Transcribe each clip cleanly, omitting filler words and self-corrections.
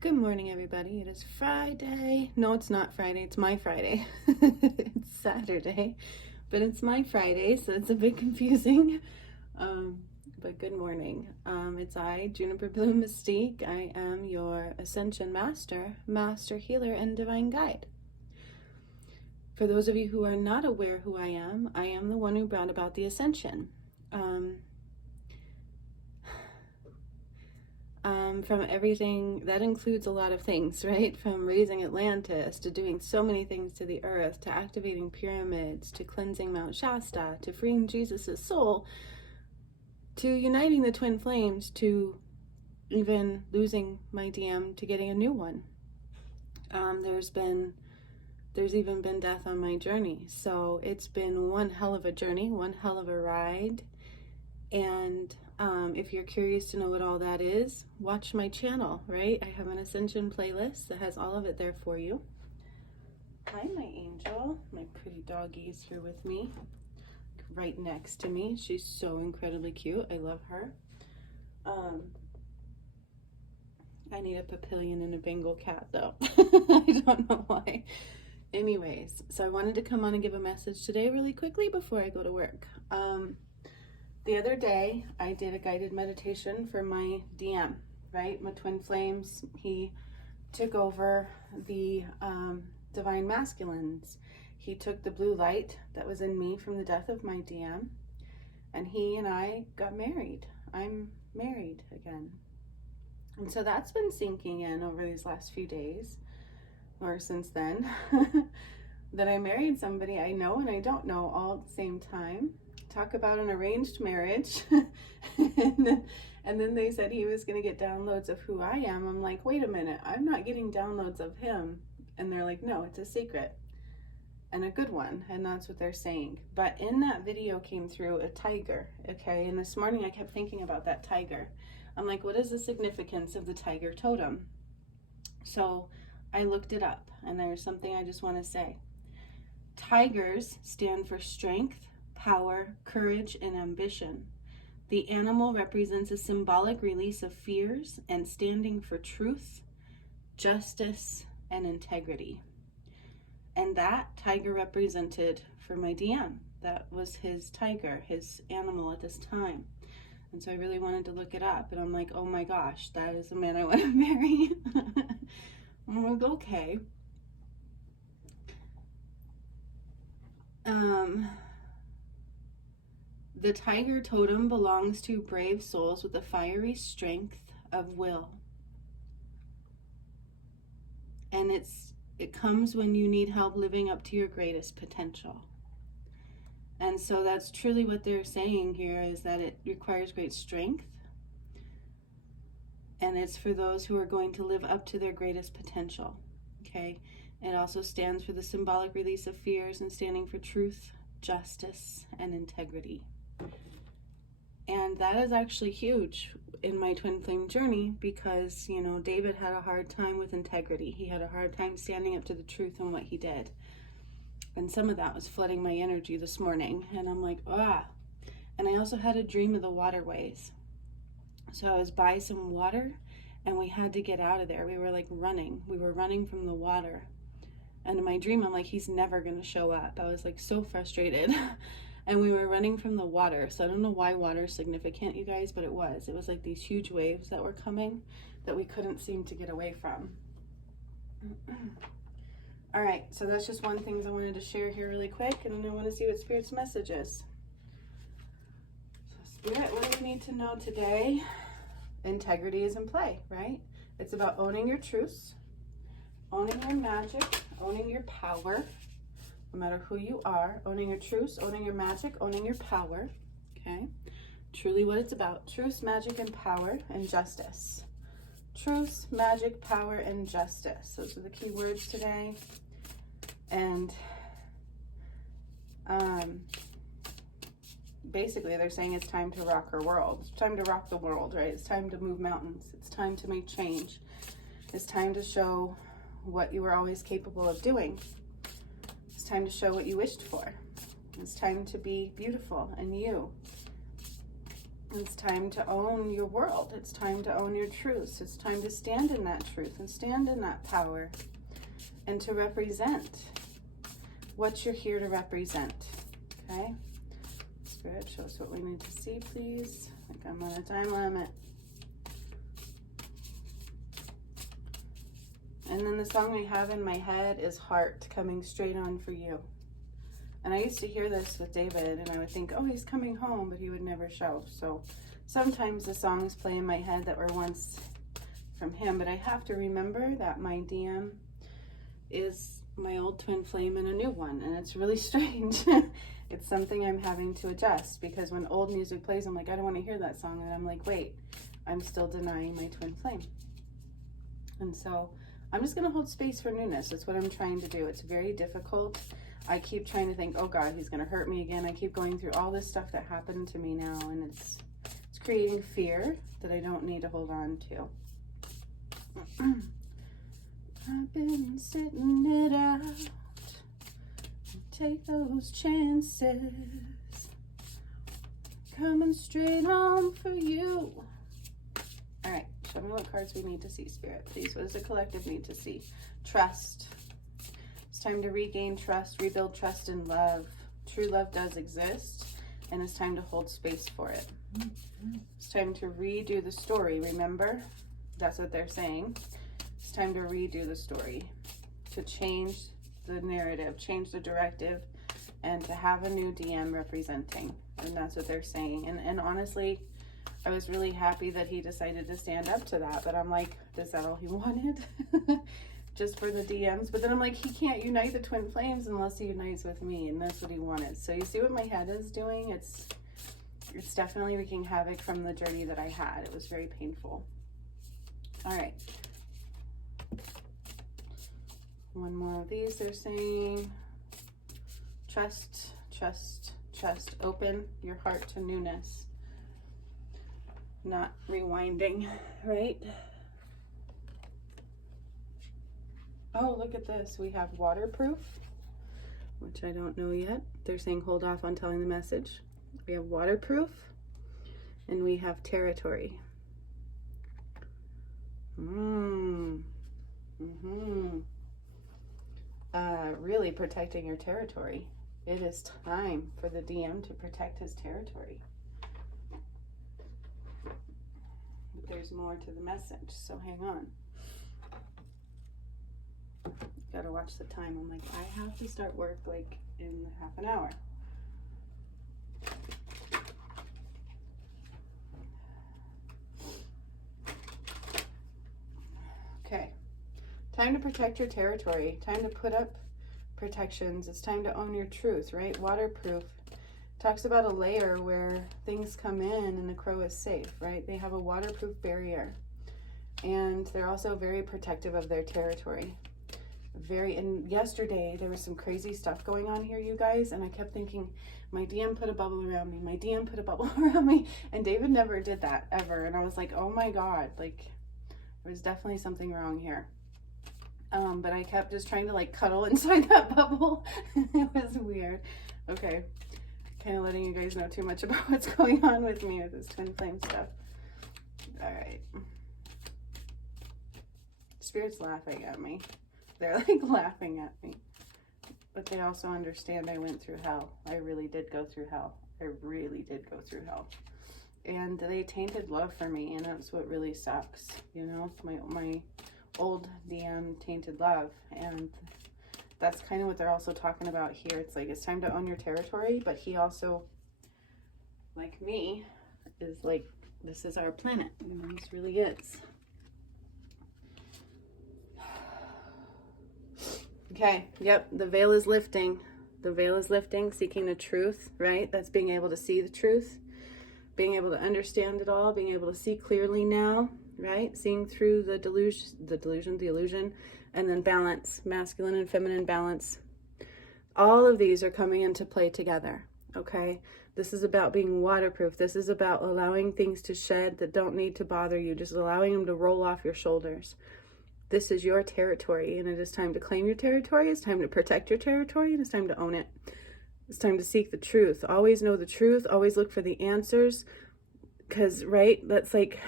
Good morning, everybody. It is Friday. No, it's not Friday. It's my Friday. It's Saturday, but it's my Friday, so it's a bit confusing. But good morning. It's I, Juniper Bloom Mystique. I am your Ascension Master, Master Healer, and Divine Guide. For those of you who are not aware who I am the one who brought about the Ascension. From everything, that includes a lot of things, right? From raising Atlantis, to doing so many things to the earth, to activating pyramids, to cleansing Mount Shasta, to freeing Jesus' soul, to uniting the twin flames, to even losing my DM to getting a new one. There's even been death on my journey. So it's been one hell of a journey, one hell of a ride. And if you're curious to know what all that is, watch my channel, right? I have an Ascension playlist that has all of it there for you. Hi, my angel. My pretty doggy is here with me, right next to me. She's so incredibly cute. I love her. I need a papillion and a Bengal cat, though. I don't know why. Anyways, so I wanted to come on and give a message today really quickly before I go to work. The other day, I did a guided meditation for my DM, right? My twin flames. He took over the divine masculines. He took the blue light that was in me from the death of my DM, and he and I got married. I'm married again. And so that's been sinking in over these last few days, or since then, that I married somebody I know and I don't know all at the same time. Talk about an arranged marriage. and then they said he was going to get downloads of who I am. I'm like, wait a minute, I'm not getting downloads of him. And they're like, no, it's a secret and a good one. And that's what they're saying. But in that video came through a tiger, okay? And this morning I kept thinking about that tiger. I'm like, what is the significance of the tiger totem? So I looked it up, and there's something I just want to say. Tigers stand for strength, power, courage, and ambition. The animal represents a symbolic release of fears and standing for truth, justice, and integrity. And that tiger represented for my DM. That was his tiger, his animal at this time. And so I really wanted to look it up, and I'm like, oh my gosh, that is the man I want to marry. I'm like, okay. The tiger totem belongs to brave souls with a fiery strength of will. And it comes when you need help living up to your greatest potential. And so that's truly what they're saying here, is that it requires great strength. And it's for those who are going to live up to their greatest potential, okay? It also stands for the symbolic release of fears and standing for truth, justice, and integrity. And that is actually huge in my twin flame journey because, you know, David had a hard time with integrity. He had a hard time standing up to the truth on what he did. And some of that was flooding my energy this morning. And I'm like, ah. And I also had a dream of the waterways. So I was by some water and we had to get out of there. We were like running. We were running from the water. And in my dream, I'm like, he's never going to show up. I was like so frustrated. And we were running from the water. So I don't know why water is significant, you guys, but it was. It was like these huge waves that were coming that we couldn't seem to get away from. All right, so that's just one thing I wanted to share here really quick. And then I want to see what Spirit's message is. So Spirit, what do we need to know today? Integrity is in play, right? It's about owning your truths, owning your magic, owning your power. No matter who you are, owning your truths, owning your magic, owning your power, okay? Truly what it's about, truth, magic, and power, and justice. Truth, magic, power, and justice. Those are the key words today. And basically they're saying it's time to rock our world. It's time to rock the world, right? It's time to move mountains. It's time to make change. It's time to show what you were always capable of doing. It's time to show what you wished for. It's time to be beautiful and you. It's time to own your world. It's time to own your truths. It's time to stand in that truth and stand in that power and to represent what you're here to represent. Okay? Spirit, show us what we need to see, please. I think I'm on a time limit. And then the song I have in my head is Heart, coming straight on for you. And I used to hear this with David, and I would think, oh, he's coming home, but he would never show. So sometimes the songs play in my head that were once from him, but I have to remember that my DM is my old twin flame and a new one, and it's really strange. It's something I'm having to adjust, because when old music plays, I'm like, I don't want to hear that song, and I'm like, wait, I'm still denying my twin flame. And so I'm just going to hold space for newness. That's what I'm trying to do. It's very difficult. I keep trying to think, oh God, he's going to hurt me again. I keep going through all this stuff that happened to me now, and it's creating fear that I don't need to hold on to. I've been sitting it out. Take those chances. Coming straight on for you. All right, show me what cards we need to see, Spirit, please. What does the collective need to see? Trust. It's time to regain trust, rebuild trust in love. True love does exist, and it's time to hold space for it. It's time to redo the story, remember? That's what they're saying. It's time to redo the story, to change the narrative, change the directive, and to have a new DM representing. And that's what they're saying. And honestly, I was really happy that he decided to stand up to that, but I'm like, is that all he wanted? Just for the DMs? But then I'm like, he can't unite the twin flames unless he unites with me, and that's what he wanted. So you see what my head is doing? It's definitely wreaking havoc from the journey that I had. It was very painful. All right. One more of these. They're saying, trust, trust, trust. Open your heart to newness. Not rewinding, right? Oh, look at this. We have waterproof, which I don't know yet. They're saying hold off on telling the message. We have waterproof, and we have territory. Really protecting your territory. It is time for the DM to protect his territory. But there's more to the message, so hang on. Gotta watch the time. I'm like, I have to start work like in half an hour. Okay. Time to protect your territory. Time to put up protections. It's time to own your truth, right? Waterproof talks about a layer where things come in and the crow is safe, right? They have a waterproof barrier. And they're also very protective of their territory. And yesterday there was some crazy stuff going on here, you guys, and I kept thinking, my DM put a bubble around me, my DM put a bubble around me, and David never did that ever. And I was like, oh my God, like there was definitely something wrong here. But I kept just trying to like cuddle inside that bubble. It was weird. Okay, kind of letting you guys know too much about what's going on with me with this twin flame stuff. All right, Spirit's laughing at me. They're like laughing at me, but they also understand I went through hell. I really did go through hell. I really did go through hell. And they tainted love for me, and that's what really sucks. You know, my old DM tainted love, and that's kind of what they're also talking about here. It's like, it's time to own your territory, but he also, like me, is like, this is our planet. You know, this really is. Okay, yep, the veil is lifting. The veil is lifting, seeking the truth, right? That's being able to see the truth, being able to understand it all, being able to see clearly now, right? Seeing through the illusion, and then balance, masculine and feminine balance. All of these are coming into play together, okay? This is about being waterproof. This is about allowing things to shed that don't need to bother you, just allowing them to roll off your shoulders. This is your territory, and it is time to claim your territory. It's time to protect your territory, and it's time to own it. It's time to seek the truth. Always know the truth. Always look for the answers. Because, right, that's like,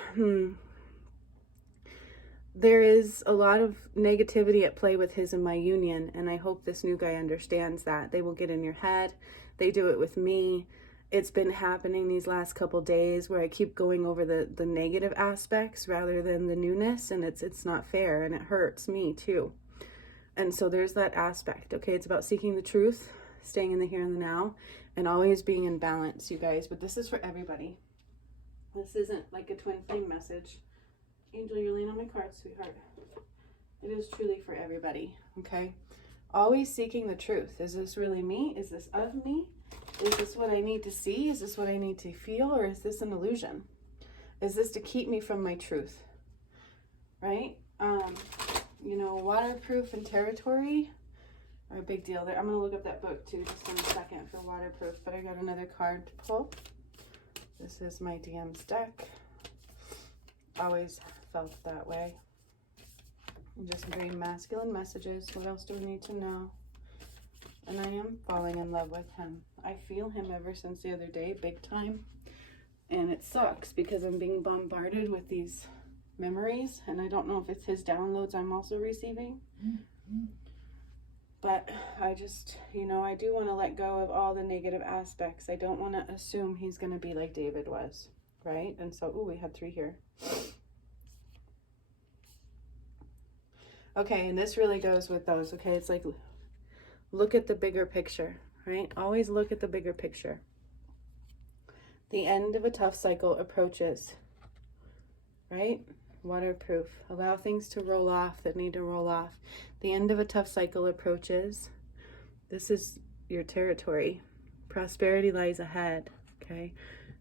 there is a lot of negativity at play with his and my union, and I hope this new guy understands that. They will get in your head. They do it with me. It's been happening these last couple days where I keep going over the negative aspects rather than the newness, and it's not fair, and it hurts me too. And so there's that aspect. Okay, it's about seeking the truth, staying in the here and the now, and always being in balance, you guys. But this is for everybody. This isn't like a twin flame message. Angel, you're laying on my card, sweetheart. It is truly for everybody, okay? Always seeking the truth. Is this really me? Is this of me? Is this what I need to see? Is this what I need to feel? Or is this an illusion? Is this to keep me from my truth? Right? You know, waterproof and territory are a big deal there. I'm going to look up that book too just in a second for waterproof, but I got another card to pull. This is my DM's deck. Always felt that way. Just very masculine messages. What else do we need to know? And I am falling in love with him. I feel him ever since the other day, big time. And it sucks because I'm being bombarded with these memories, and I don't know if it's his downloads I'm also receiving. But I just, you know, I do want to let go of all the negative aspects. I don't want to assume he's going to be like David was, right? And so, ooh, we had 3 here. Okay, and this really goes with those, okay? It's like, look at the bigger picture, right? Always look at the bigger picture. The end of a tough cycle approaches, right? Waterproof. Allow things to roll off that need to roll off. The end of a tough cycle approaches. This is your territory. Prosperity lies ahead, okay?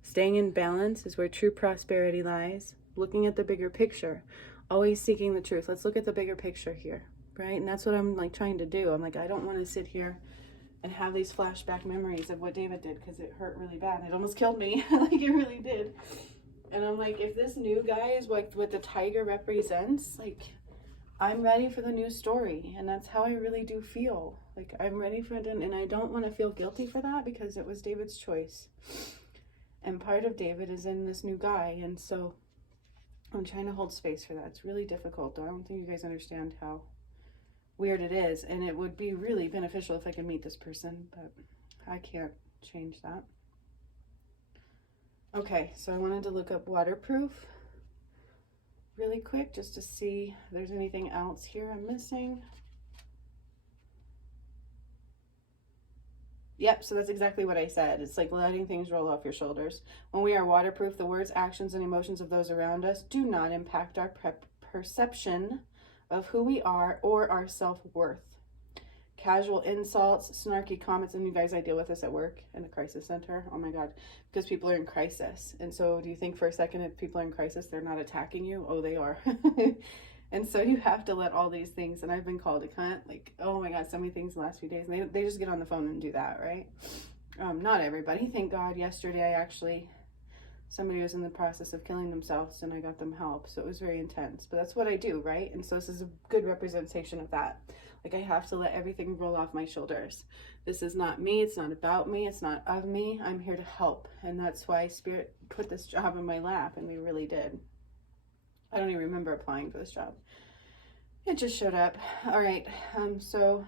Staying in balance is where true prosperity lies. Looking at the bigger picture. Always seeking the truth. Let's look at the bigger picture here, right? And that's what I'm like trying to do. I'm like, I don't want to sit here and have these flashback memories of what David did because it hurt really bad. It almost killed me. Like it really did. And I'm like, if this new guy is like what the tiger represents, like I'm ready for the new story. And that's how I really do feel. Like I'm ready for it. And I don't want to feel guilty for that because it was David's choice. And part of David is in this new guy. And so I'm trying to hold space for that. It's really difficult, though. I don't think you guys understand how weird it is. And it would be really beneficial if I could meet this person, but I can't change that. Okay, so I wanted to look up waterproof really quick just to see if there's anything else here I'm missing. Yep, so that's exactly what I said. It's like letting things roll off your shoulders. When we are waterproof, the words, actions, and emotions of those around us do not impact our perception of who we are or our self-worth. Casual insults, snarky comments, and you guys, I deal with this at work in the crisis center. Oh my God, because people are in crisis. And so do you think for a second if people are in crisis, they're not attacking you? Oh, they are. And so you have to let all these things, and I've been called a cunt, like, oh my God, so many things the last few days. And they just get on the phone and do that, right? Not everybody. Thank God yesterday somebody was in the process of killing themselves and I got them help. So it was very intense, but that's what I do, right? And so this is a good representation of that. Like I have to let everything roll off my shoulders. This is not me. It's not about me. It's not of me. I'm here to help. And that's why Spirit put this job in my lap, and we really did. I don't even remember applying for this job. It just showed up. All right. So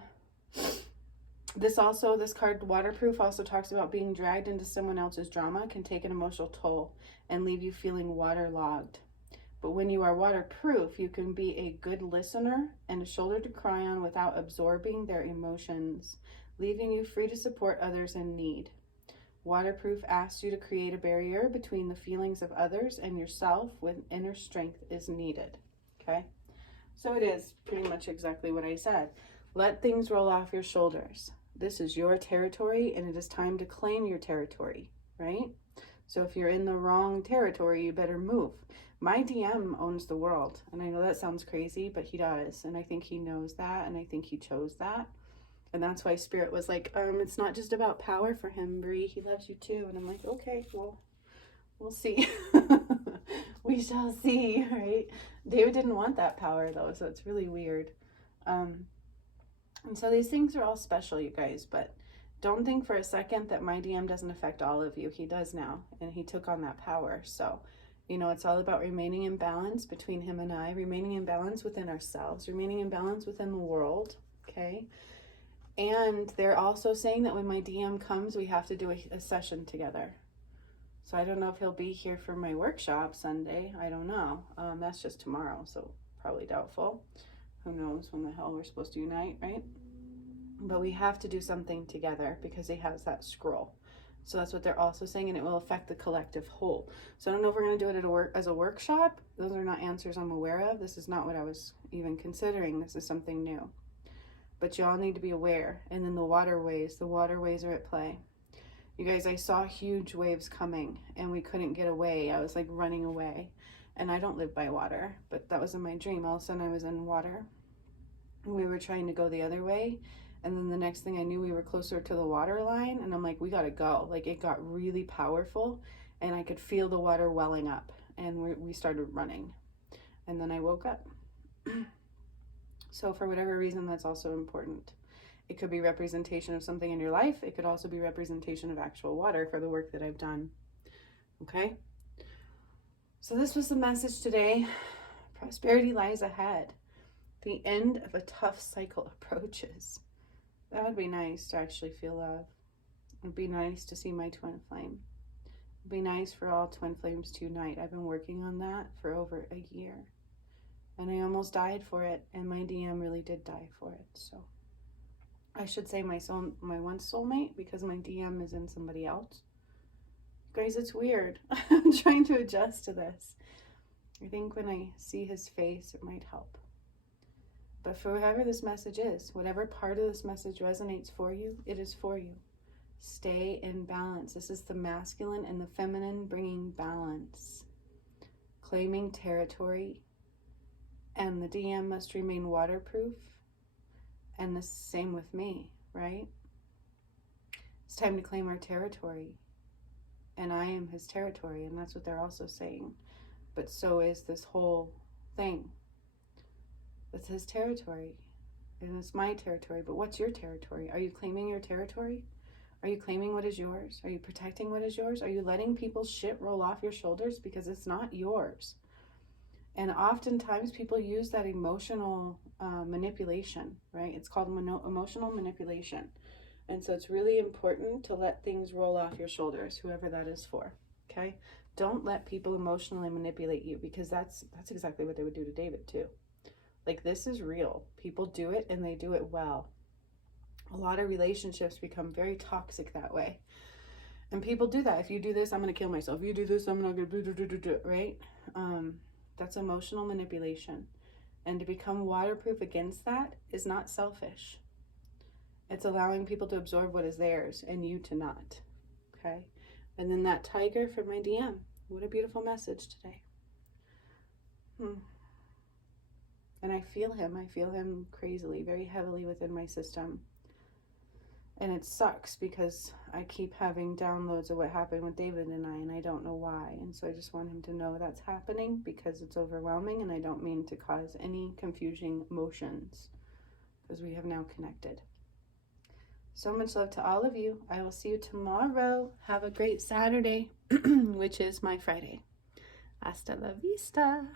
this card, waterproof, also talks about being dragged into someone else's drama can take an emotional toll and leave you feeling waterlogged. But when you are waterproof, you can be a good listener and a shoulder to cry on without absorbing their emotions, leaving you free to support others in need. Waterproof asks you to create a barrier between the feelings of others and yourself when inner strength is needed. Okay? So it is pretty much exactly what I said. Let things roll off your shoulders. This is your territory, and it is time to claim your territory, right? So if you're in the wrong territory, you better move. My DM owns the world, and I know that sounds crazy, but he does, and I think he knows that, and I think he chose that. And that's why Spirit was like, it's not just about power for him, Bree. He loves you too. And I'm like, okay, well, we'll see. We shall see, right? David didn't want that power, though, so it's really weird. And so these things are all special, you guys, but don't think for a second that my DM doesn't affect all of you. He does now, and he took on that power. So, you know, it's all about remaining in balance between him and I, remaining in balance within ourselves, remaining in balance within the world, okay? And they're also saying that when my DM comes, we have to do a session together. So I don't know if he'll be here for my workshop Sunday. I don't know. That's just tomorrow, so probably doubtful. Who knows when the hell we're supposed to unite, right? But we have to do something together because he has that scroll. So that's what they're also saying, and it will affect the collective whole. So I don't know if we're going to do it as a workshop. Those are not answers I'm aware of. This is not what I was even considering. This is something new. But y'all need to be aware. And then the waterways are at play. You guys, I saw huge waves coming, and we couldn't get away. I was like running away. And I don't live by water, but that was in my dream. All of a sudden I was in water. And we were trying to go the other way. And then the next thing I knew, we were closer to the water line, and I'm like, we gotta go. Like, it got really powerful, and I could feel the water welling up, and we started running. And then I woke up. So for whatever reason, that's also important. It could be representation of something in your life. It could also be representation of actual water for the work that I've done. Okay? So this was the message today. Prosperity lies ahead. The end of a tough cycle approaches. That would be nice to actually feel love. It would be nice to see my twin flame. It would be nice for all twin flames to unite. I've been working on that for over a year. And I almost died for it, and my DM really did die for it. So I should say my one soulmate, because my DM is in somebody else. Guys, it's weird. I'm trying to adjust to this. I think when I see his face, it might help. But for whoever this message is, whatever part of this message resonates for you, it is for you. Stay in balance. This is the masculine and the feminine bringing balance. Claiming territory. And the DM must remain waterproof. And the same with me, right? It's time to claim our territory. And I am his territory. And that's what they're also saying. But so is this whole thing. It's his territory, and it's my territory, but what's your territory? Are you claiming your territory? Are you claiming what is yours? Are you protecting what is yours? Are you letting people's shit roll off your shoulders because it's not yours? And oftentimes people use that emotional manipulation, right? It's called emotional manipulation. And so it's really important to let things roll off your shoulders, whoever that is for, okay? Don't let people emotionally manipulate you, because that's exactly what they would do to David too. Like, this is real. People do it, and they do it well. A lot of relationships become very toxic that way. And people do that. If you do this, I'm going to kill myself. If you do this, I'm not going to do, right? That's emotional manipulation. And to become waterproof against that is not selfish. It's allowing people to absorb what is theirs and you to not. Okay? And then that tiger from my DM. What a beautiful message today. And I feel him crazily, very heavily within my system. And it sucks because I keep having downloads of what happened with David and I don't know why. And so I just want him to know that's happening because it's overwhelming, and I don't mean to cause any confusing emotions because we have now connected. So much love to all of you. I will see you tomorrow. Have a great Saturday, which is my Friday. Hasta la vista.